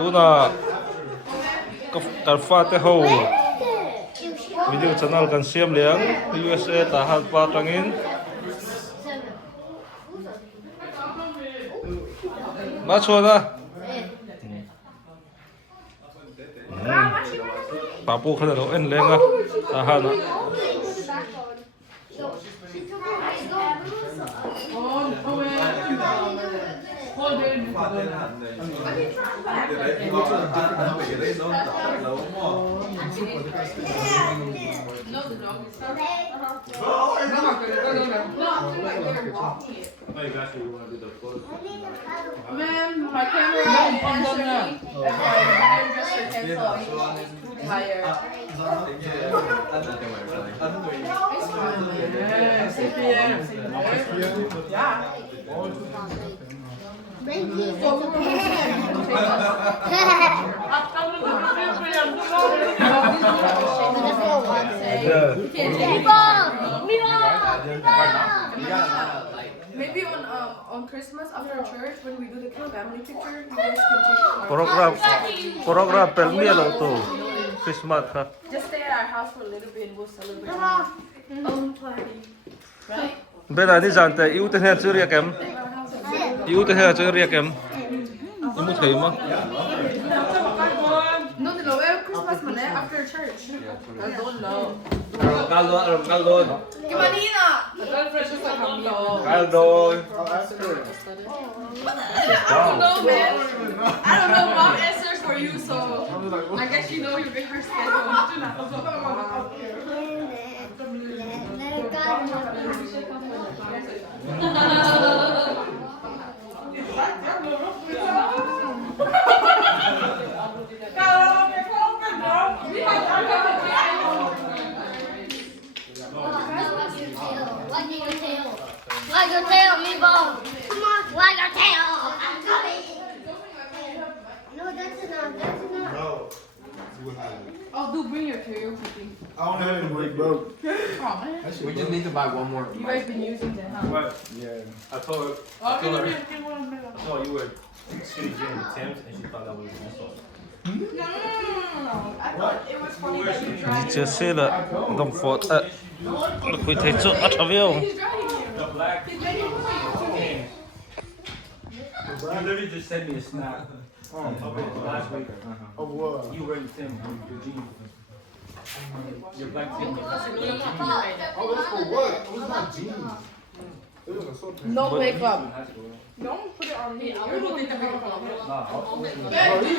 tu na kan fa te ho video channel kan siam liang USA ta hal pa tangin ma chona papu khana ro en lenga ta hana Man, my camera answered me and my hairdresser canceled me. Too tired. It's fine. Yeah. Maybe on Christmas after church when we do the family picture, you guys can take program pelmia lo tu Christmas kha just stay at our house for a little bit and we'll celebrate. Party. Right? bên này đi dàn tại yêu tên hè chưa riêng em yêu tên hè chưa riêng em em muốn thấy mà No, we're Christmas man after church. I don't know. caldo Que manina! caldo I don't know, man. I don't know. Mom answers for you, so I guess you know your her schedule. Wag your tail, Meebo. Come on, wag your tail. I'm coming. No, that's enough. That's enough. No. Oh, dude, bring your karaoke thing. I don't have any weight, bro. We just need to buy one more. You guys been using that, huh? What? Yeah. I told her you were shitty Jim with Tim's and she thought that was an insult. No. I thought it was funny that you tried. chưa xe là đồng phốt quý thấy chỗ ở trong video He's driving you. The black He's making fun you literally just sent me a snap of it last week. Of what? You were with Tim, your jeans. Your black Tim. Oh, that's for what? It was not jeans. It was a sweatpants. No makeup. Don't put it on me. I wouldn't think the makeup on. Nah, Bro,